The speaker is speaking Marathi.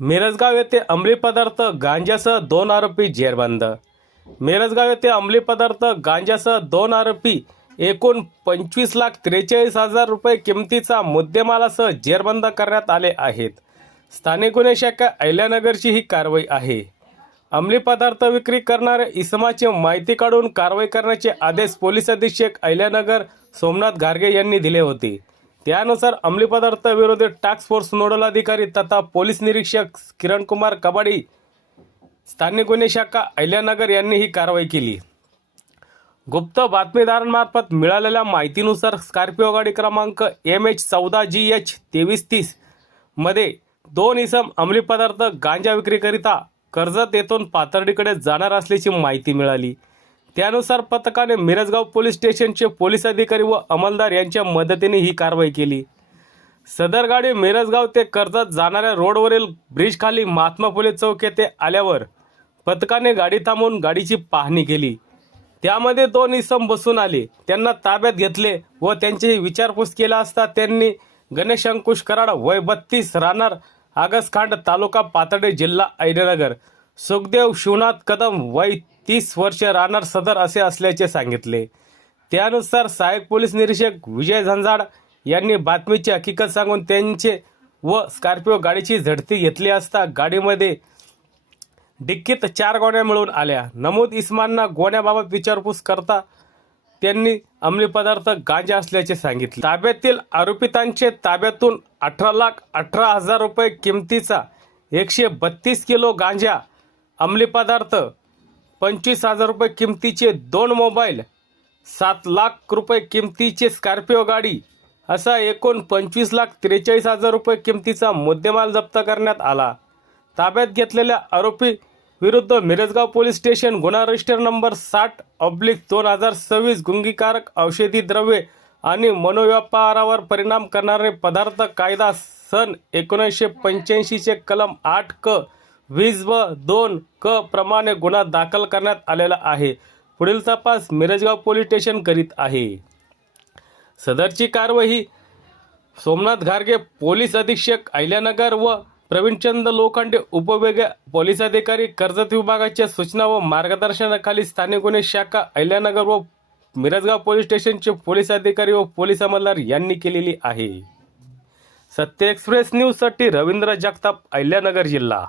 मिरजगाव येथे अंमली पदार्थ गांजासह 2 आरोपी जेरबंद। मिरजगाव येथे अंमली पदार्थ गांजासह 2 आरोपी एकूण 25,43,000 रुपये किमतीचा मुद्देमालासह जेरबंद करण्यात आले आहेत। स्थानिक गुन्हे शाखा अहिल्यानगरची ही कारवाई आहे। अंमली पदार्थ विक्री करणाऱ्या इसमाची माहिती काढून कारवाई करण्याचे आदेश पोलीस अधीक्षक अहिल्यानगर सोमनाथ घारगे यांनी दिले होते। त्यानुसार अंमली पदार्थ विरोधी टास्क फोर्स नोडल अधिकारी तथा पोलीस निरीक्षक किरणकुमार कबाडी, स्थानिक गुन्हे शाखा अहिल्यानगर यांनी ही कारवाई केली। गुप्त बातमीदारांमार्फत मिळालेल्या माहितीनुसार स्कॉर्पिओ गाडी क्रमांक MH14GH 2330 मध्ये 2 इसम अंमली पदार्थ गांजा विक्रीकरिता कर्जत येथून पाथर्डीकडे जाणार असल्याची माहिती मिळाली। त्यानुसार पथकाने मिरजगाव पोलीस स्टेशनचे पोलीस अधिकारी व अंमलदार यांच्या मदतीने ही कारवाई केली। सदर गाडी मिरजगाव ते कर्जत जाणाऱ्या रोडवरील ब्रिजखाली महात्मा फुले चौक येथे आल्यावर पथकाने गाडी थांबवून गाडीची पाहणी केली। त्यामध्ये 2 इसम बसून आले। त्यांना ताब्यात घेतले व त्यांची विचारपूस केला असता त्यांनी गणेश अंकुश कराड वय 32 राहणार आगसखांड तालुका पाथर्डी जिल्हा अहिल्यानगर, सुखदेव शिवनाथ कदम वय 30 वर्ष राहणार सदर असे असल्याचे सांगितले। त्यानुसार सहाय्यक पोलीस निरीक्षक विजय झंजाड यांनी बातमीची हकीकत सांगून त्यांचे व स्कॉर्पिओ गाडीची झडती घेतली असता गाडीमध्ये डिक्कीत 4 गोण्या मिळून आल्या। नमूद इस्मांना गोण्याबाबत विचारपूस करता त्यांनी अंमली पदार्थ गांजा असल्याचे सांगितले। ताब्यातील आरोपितांचे ताब्यातून 18,18,000 रुपये किमतीचा 132 किलो गांजा, अंमली पदार्थ, 25,000 रुपये किमतीचे 2 मोबाईल, 7 लाख रुपये किमतीचे स्कॉर्पिओ गाडी असा एकूण 25,43,000 रुपये किमतीचा मुद्देमाल जप्त करण्यात आला। ताब्यात घेतलेल्या आरोपी विरुद्ध मिरजगाव पोलीस स्टेशन गुन्हा रजिस्टर नंबर 60/2026 गुंगीकारक औषधी द्रव्ये आणि मनोव्यापारावर परिणाम करणारे पदार्थ कायदा सन 1985 चे कलम 8 क 20 व 2 क प्रमाणे गुन्हा दाखल करण्यात आलेला आहे। पुढील तपास मिरजगाव पोलीस स्टेशन करीत आहे। सदरची कारवाई सोमनाथ घारगे पोलीस अधीक्षक अहिल्यानगर व प्रवीणचंद लोखंडे उपविभागीय पोलीस अधिकारी कर्जत विभागाच्या सूचना व मार्गदर्शनाखाली स्थानिक गुन्हे शाखा अहिल्यानगर व मिरजगाव पोलीस स्टेशनचे पोलीस अधिकारी व पोलीस अंमलदार यांनी केलेली आहे। सत्य एक्सप्रेस न्यूज साठी रवींद्र जगताप, अहिल्यानगर जिल्हा।